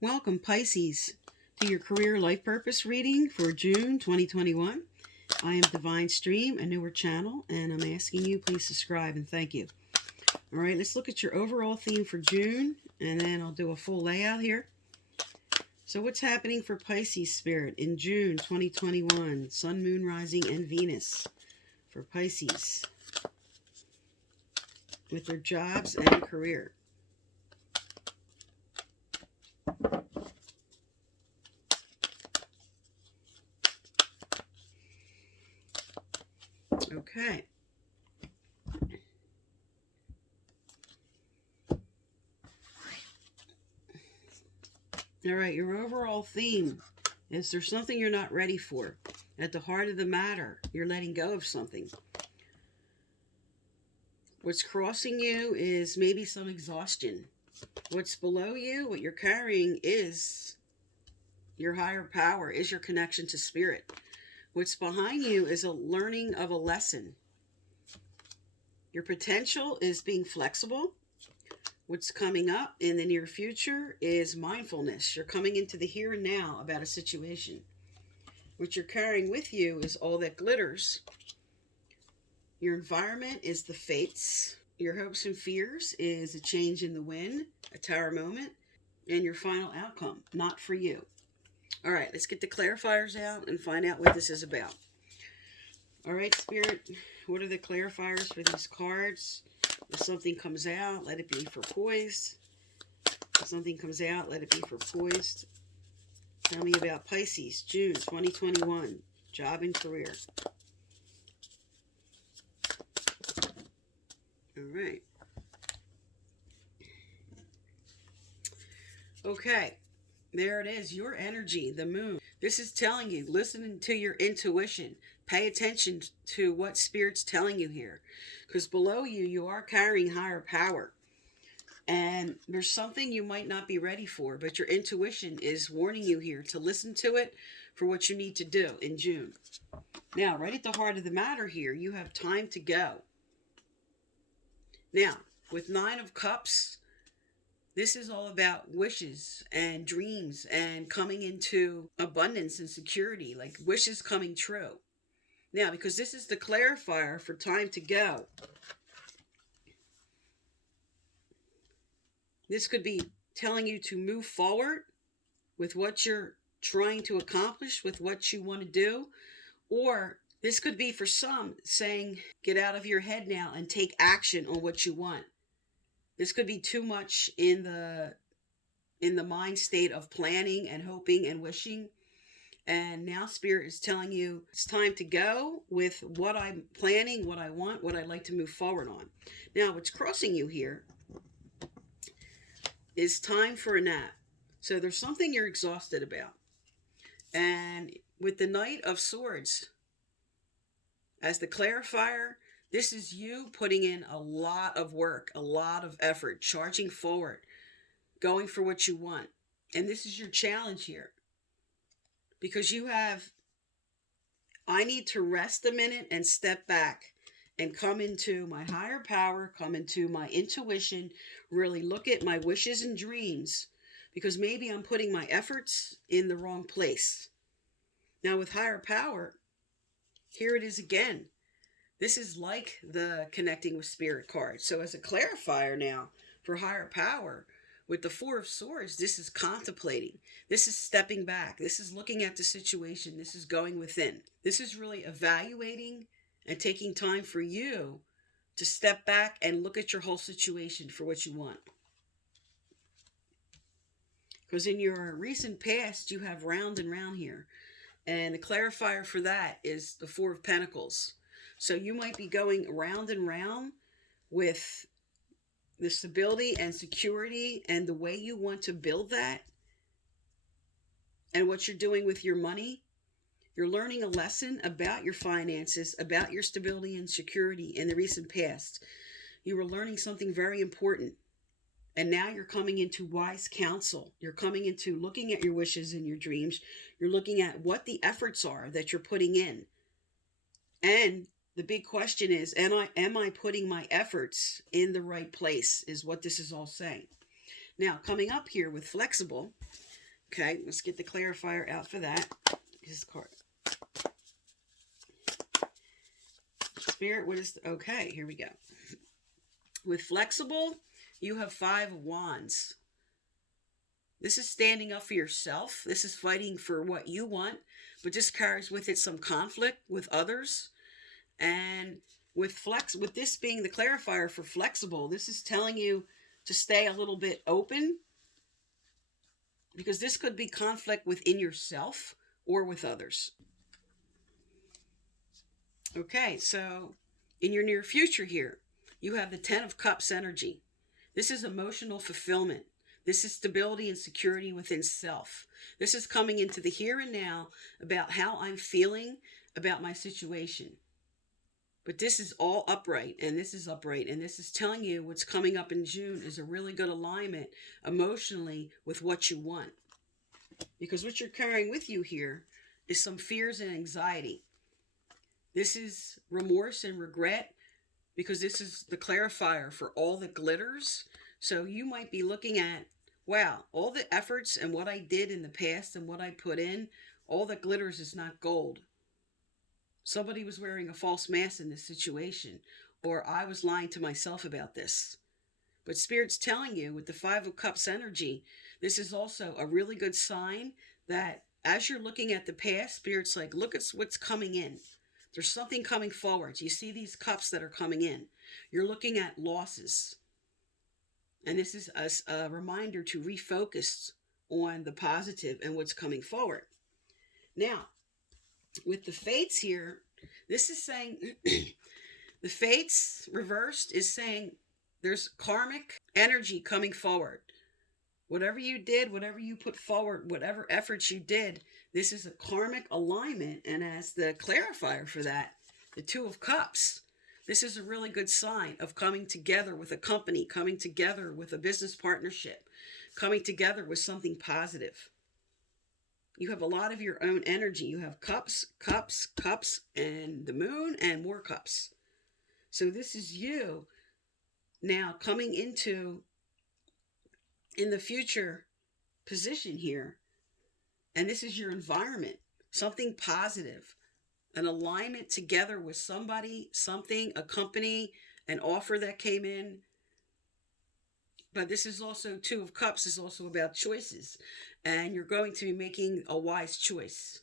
Welcome, Pisces, to your career life purpose reading for June 2021. I am Divine Stream, a newer channel, and I'm asking you please subscribe and thank you. All right, let's look at your overall theme for June, and then I'll do a full layout here. So what's happening for Pisces spirit in June 2021? Sun, Moon, Rising, and Venus for Pisces with their jobs and career. Okay. All right, your overall theme is there's something you're not ready for. At the heart of the matter, you're letting go of something. What's crossing you is maybe some exhaustion. What's below you, what you're carrying, is your higher power, is your connection to spirit. What's behind you is a learning of a lesson. Your potential is being flexible. What's coming up in the near future is mindfulness. You're coming into the here and now about a situation. What you're carrying with you is all that glitters. Your environment is the fates. Your hopes and fears is a change in the wind, a tower moment, and your final outcome, not for you. All right, let's get the clarifiers out and find out what this is about. All right, Spirit, what are the clarifiers for these cards? If something comes out, let it be for poised. If something comes out, let it be for poised. Tell me about Pisces, June 2021, job and career. All right. Okay, there it is, your energy, the moon. This is telling you, listen to your intuition. Pay attention to what Spirit's telling you here. Because below you, you are carrying higher power. And there's something you might not be ready for, but your intuition is warning you here to listen to it for what you need to do in June. Now, right at the heart of the matter here, you have time to go. Now, with 9 of Cups, this is all about wishes and dreams and coming into abundance and security, like wishes coming true. Now, because this is the clarifier for time to go, this could be telling you to move forward with what you're trying to accomplish, with what you want to do. Or this could be for some saying, get out of your head now and take action on what you want. This could be too much in the mind state of planning and hoping and wishing. And now Spirit is telling you it's time to go with what I'm planning, what I want, what I'd like to move forward on. Now, what's crossing you here is time for a nap. So there's something you're exhausted about. And with the Knight of Swords as the clarifier, this is you putting in a lot of work, a lot of effort, charging forward, going for what you want. And this is your challenge here. Because you have, I need to rest a minute and step back and come into my higher power, come into my intuition, really look at my wishes and dreams, because maybe I'm putting my efforts in the wrong place. Now with higher power, here it is again. This is like the connecting with spirit card. So as a clarifier now for higher power, with the 4 of Swords, this is contemplating. This is stepping back. This is looking at the situation. This is going within. This is really evaluating and taking time for you to step back and look at your whole situation for what you want. Because in your recent past, you have round and round here. And the clarifier for that is the 4 of Pentacles. So you might be going round and round with the stability and security and the way you want to build that and what you're doing with your money. You're learning a lesson about your finances, about your stability and security in the recent past. You were learning something very important. And now you're coming into wise counsel. You're coming into looking at your wishes and your dreams. You're looking at what the efforts are that you're putting in. And the big question is, am I putting my efforts in the right place, is what this is all saying. Now, coming up here with flexible, Okay, let's get the clarifier out for that. This card. Spirit, what is... Okay, here we go. With flexible, you have 5 of Wands. This is standing up for yourself. This is fighting for what you want, but this carries with it some conflict with others. And with this being the clarifier for flexible, this is telling you to stay a little bit open, because this could be conflict within yourself or with others. Okay, so in your near future here, you have the 10 of Cups energy. This is emotional fulfillment. This is stability and security within self. This is coming into the here and now about how I'm feeling about my situation. But this is all upright, and this is upright, and this is telling you what's coming up in June is a really good alignment emotionally with what you want. Because what you're carrying with you here is some fears and anxiety. This is remorse and regret, because this is the clarifier for all the glitters. So you might be looking at, wow, all the efforts and what I did in the past and what I put in, all that glitters is not gold. Somebody was wearing a false mask in this situation, or I was lying to myself about this. But Spirit's telling you with the 5 of Cups energy, this is also a really good sign that as you're looking at the past, Spirit's like, look at what's coming in. There's something coming forward. You see these cups that are coming in. You're looking at losses. And this is a reminder to refocus on the positive and what's coming forward. Now, with the Fates here, this is saying, the Fates reversed is saying there's karmic energy coming forward. Whatever you did, whatever you put forward, whatever efforts you did, this is a karmic alignment. And as the clarifier for that, the 2 of Cups, this is a really good sign of coming together with a company, coming together with a business partnership, coming together with something positive. You have a lot of your own energy. You have cups, cups, cups, and the moon, and more cups. So this is you now coming into, in the future position here. And this is your environment, something positive, an alignment together with somebody, something, a company, an offer that came in. But this is also 2 of Cups is also about choices. And you're going to be making a wise choice.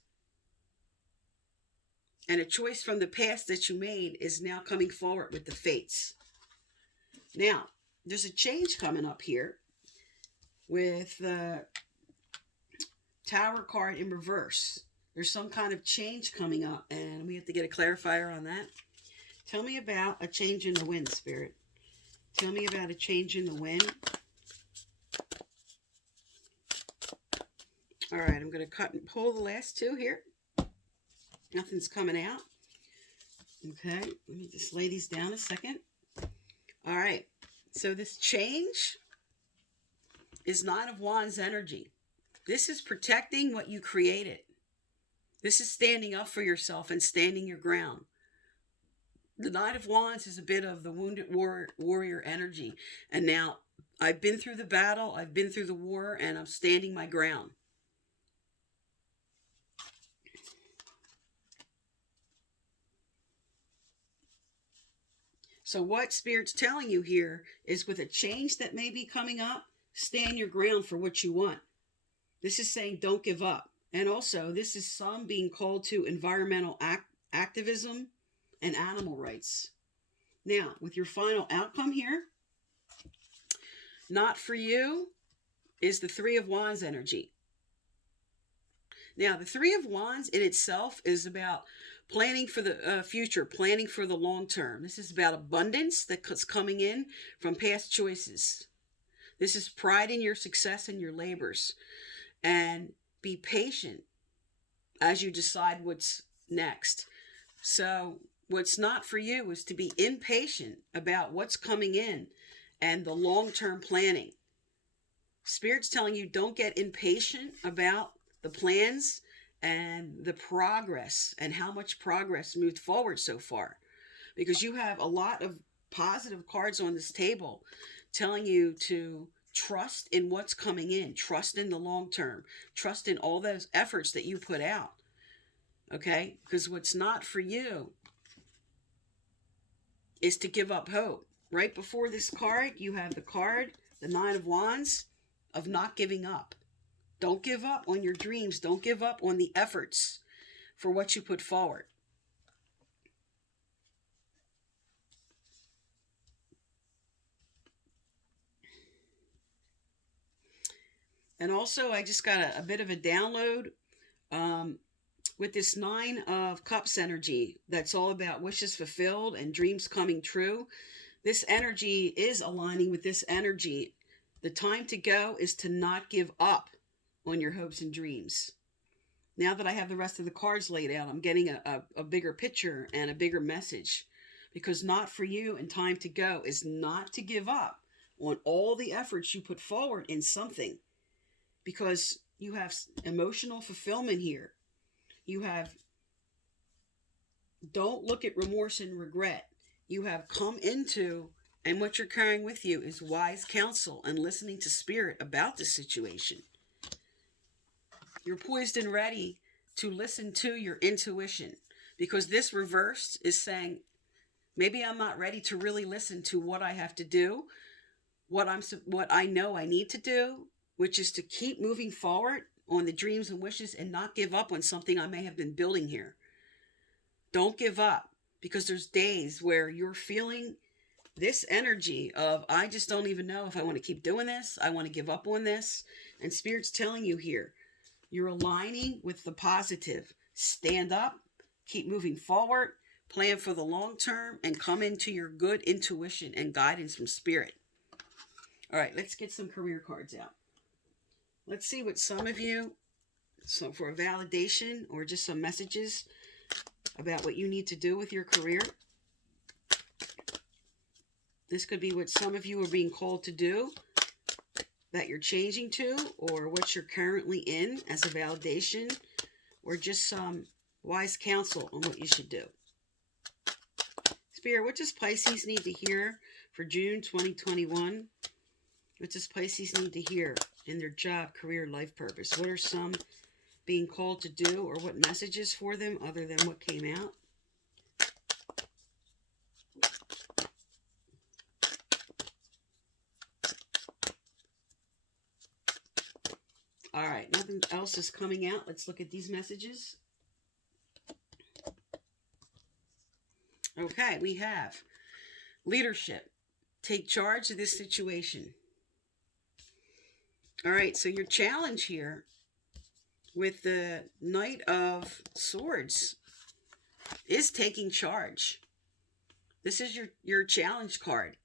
And a choice from the past that you made is now coming forward with the Fates. Now, there's a change coming up here with the Tower card in reverse. There's some kind of change coming up, and we have to get a clarifier on that. Tell me about a change in the wind, Spirit. Tell me about a change in the wind. All right, I'm going to cut and pull the last 2 here. Nothing's coming out. Okay, let me just lay these down a second. All right, so this change is 9 of Wands energy. This is protecting what you created. This is standing up for yourself and standing your ground. The Knight of Wands is a bit of the wounded warrior energy. And now I've been through the battle, I've been through the war, and I'm standing my ground. So what Spirit's telling you here is with a change that may be coming up, stand your ground for what you want. This is saying don't give up. And also, this is some being called to environmental activism and animal rights. Now, with your final outcome here, not for you is the 3 of Wands energy. Now, the 3 of Wands in itself is about planning for the future, planning for the long term. This is about abundance that's coming in from past choices. This is pride in your success and your labors. And be patient as you decide what's next. So what's not for you is to be impatient about what's coming in and the long-term planning. Spirit's telling you don't get impatient about the plans and the progress and how much progress moved forward so far. Because you have a lot of positive cards on this table telling you to Trust in what's coming in. Trust in the long term. Trust in all those efforts that you put out. Okay? Because what's not for you is to give up hope. Right before this card, you have the card, the Nine of Wands, of not giving up. Don't give up on your dreams. Don't give up on the efforts for what you put forward. And also, I just got a bit of a download with this Nine of Cups energy that's all about wishes fulfilled and dreams coming true. This energy is aligning with this energy. The time to go is to not give up on your hopes and dreams. Now that I have the rest of the cards laid out, I'm getting a bigger picture and a bigger message. Because not for you and time to go is not to give up on all the efforts you put forward in something. Because you have emotional fulfillment here. You have, don't look at remorse and regret. You have come into, and what you're carrying with you is wise counsel and listening to spirit about the situation. You're poised and ready to listen to your intuition. Because this reversed is saying, maybe I'm not ready to really listen to what I have to do, what I know I need to do, which is to keep moving forward on the dreams and wishes and not give up on something I may have been building here. Don't give up, because there's days where you're feeling this energy of, I just don't even know if I want to keep doing this. I want to give up on this. And Spirit's telling you here, you're aligning with the positive. Stand up, keep moving forward, plan for the long term, and come into your good intuition and guidance from Spirit. All right, let's get some career cards out. Let's see what some of you, so for a validation or just some messages about what you need to do with your career. This could be what some of you are being called to do, that you're changing to, or what you're currently in as a validation, or just some wise counsel on what you should do. Spirit, what does Pisces need to hear for June 2021? What does Pisces need to hear in their job, career, life purpose? What are some being called to do, or what messages for them other than what came out? All right, nothing else is coming out. Let's look at these messages. Okay, we have leadership. Take charge of this situation. All right, so your challenge here with the Knight of Swords is taking charge. This is your challenge card.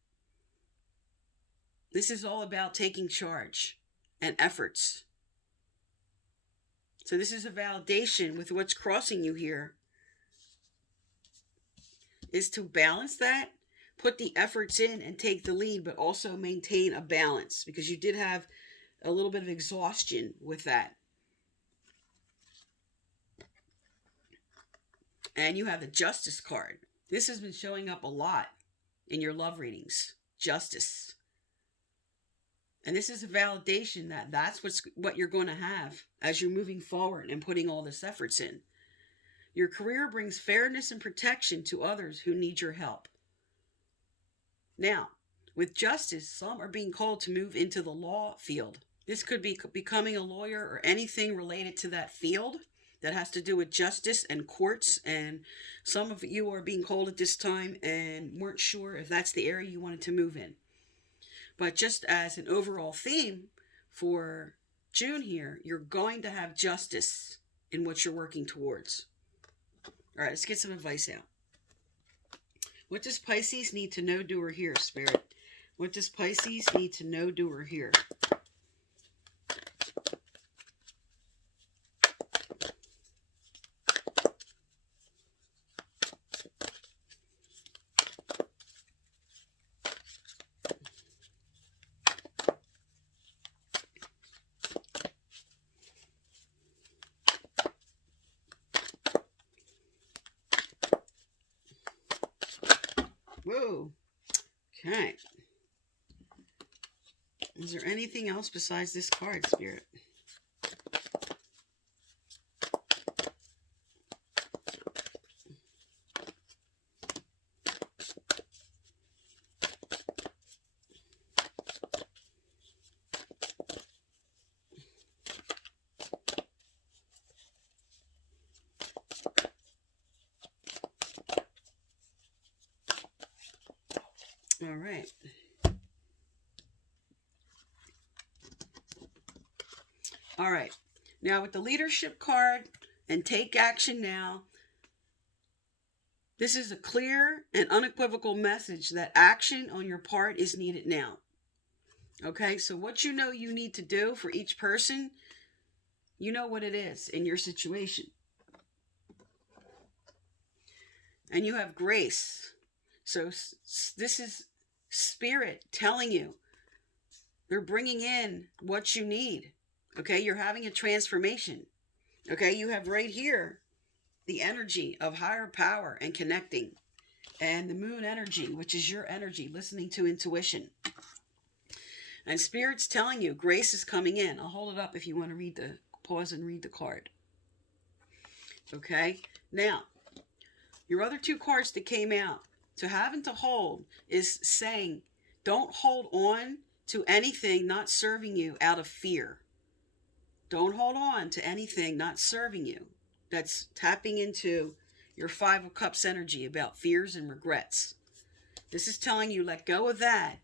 This is all about taking charge and efforts. So this is a validation with what's crossing you here, is to balance that, put the efforts in and take the lead, but also maintain a balance, because you did have a little bit of exhaustion with that. And you have the Justice card. This has been showing up a lot in your love readings. Justice. And this is a validation that that's what you're going to have as you're moving forward and putting all this efforts in. Your career brings fairness and protection to others who need your help. Now, with justice, some are being called to move into the law field. This could be becoming a lawyer or anything related to that field that has to do with justice and courts. And some of you are being called at this time and weren't sure if that's the area you wanted to move in. But just as an overall theme for June here, you're going to have justice in what you're working towards. All right, let's get some advice out. What does Pisces need to know, do, or hear, Spirit? What does Pisces need to know, do, or hear? Whoa. Okay. Is there anything else besides this card, Spirit? All right. All right. Now with the leadership card and take action now, this is a clear and unequivocal message that action on your part is needed now. Okay, so what you know you need to do for each person, you know what it is in your situation. And you have grace. So this is Spirit telling you. They're bringing in what you need. Okay, you're having a transformation. Okay, you have right here the energy of higher power and connecting. And the moon energy, which is your energy, listening to intuition. And Spirit's telling you grace is coming in. I'll hold it up if you want to pause and read the card. Okay, now, your other two cards that came out, to have and to hold, is saying don't hold on to anything not serving you out of fear. Don't hold on to anything not serving you. That's tapping into your Five of Cups energy about fears and regrets. This is telling you let go of that.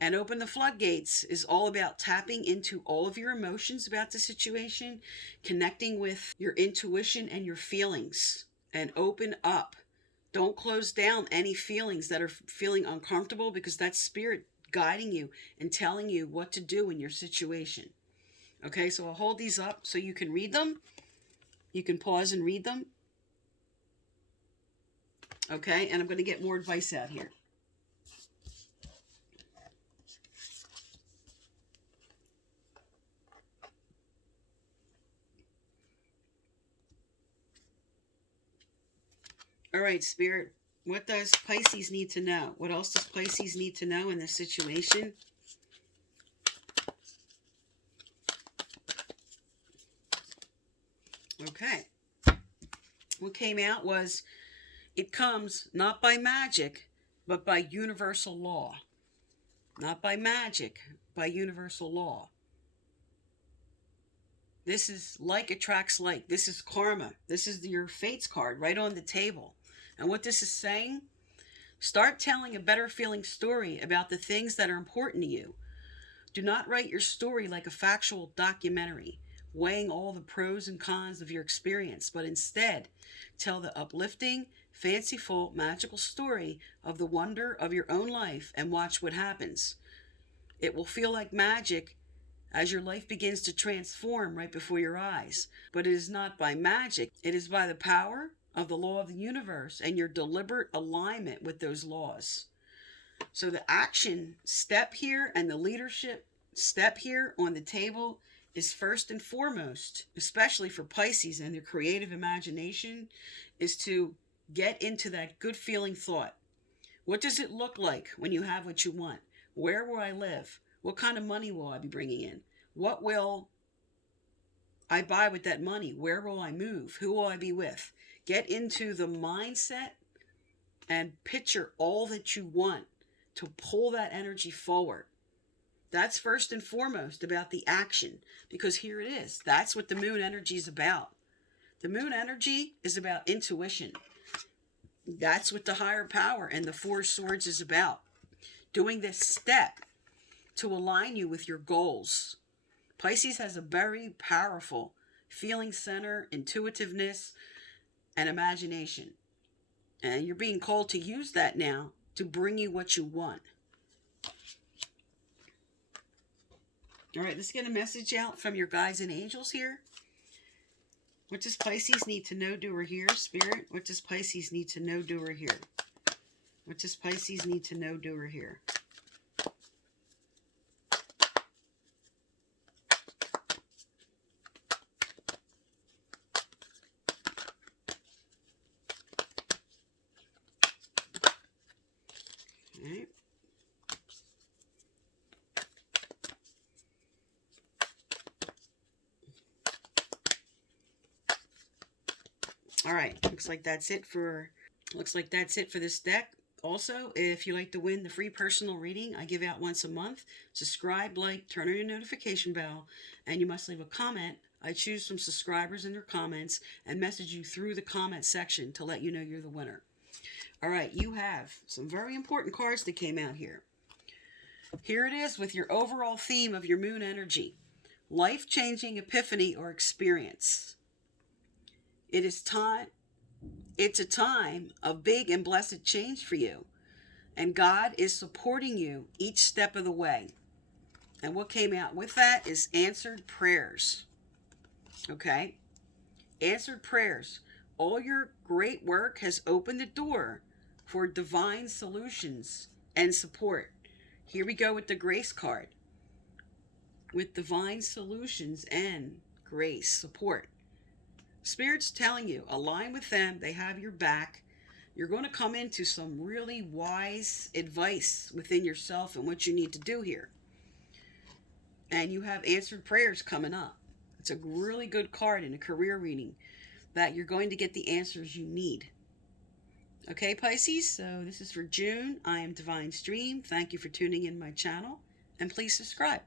And open the floodgates is all about tapping into all of your emotions about the situation, connecting with your intuition and your feelings, and open up. Don't close down any feelings that are feeling uncomfortable, because that's Spirit guiding you and telling you what to do in your situation. Okay, so I'll hold these up so you can read them. You can pause and read them. Okay, and I'm going to get more advice out here. All right, Spirit, what does Pisces need to know? What else does Pisces need to know in this situation? Okay. What came out was, it comes not by magic, but by universal law. Not by magic, by universal law. This is like attracts like. This is karma. This is your fates card right on the table. And what this is saying, start telling a better feeling story about the things that are important to you. Do not write your story like a factual documentary, weighing all the pros and cons of your experience, but instead tell the uplifting, fanciful, magical story of the wonder of your own life and watch what happens. It will feel like magic as your life begins to transform right before your eyes. But it is not by magic. It is by the power of the law of the universe and your deliberate alignment with those laws. So the action step here and the leadership step here on the table is first and foremost, especially for Pisces and their creative imagination, is to get into that good feeling thought. What does it look like when you have what you want? Where will I live? What kind of money will I be bringing in? What will I buy with that money? Where will I move? Who will I be with? Get into the mindset and picture all that you want to pull that energy forward. That's first and foremost about the action, because here it is. That's what the moon energy is about. The moon energy is about intuition. That's what the higher power and the Four of Swords is about. Doing this step to align you with your goals. Pisces has a very powerful feeling center, intuitiveness, and imagination. And you're being called to use that now to bring you what you want. All right, let's get a message out from your guides and angels here. What does Pisces need to know, do, or hear, Spirit? What does Pisces need to know, do, or hear? What does Pisces need to know, do, or hear? All right. All right, looks like that's it for this deck. Also, if you like to win the free personal reading I give out once a month, subscribe, like, turn on your notification bell, and you must leave a comment. I choose some subscribers and their comments and message you through the comment section to let you know you're the winner. All right, you have some very important cards that came out here. Here it is with your overall theme of your moon energy. Life-changing epiphany or experience. It's a time of big and blessed change for you. And God is supporting you each step of the way. And what came out with that is answered prayers. Okay? Answered prayers. All your great work has opened the door for divine solutions and support. Here we go with the grace card. With divine solutions and grace support. Spirit's telling you, align with them. They have your back. You're going to come into some really wise advice within yourself and what you need to do here. And you have answered prayers coming up. It's a really good card in a career reading that you're going to get the answers you need. Okay, Pisces, so this is for June. I am Divine Stream. Thank you for tuning in my channel, and please subscribe.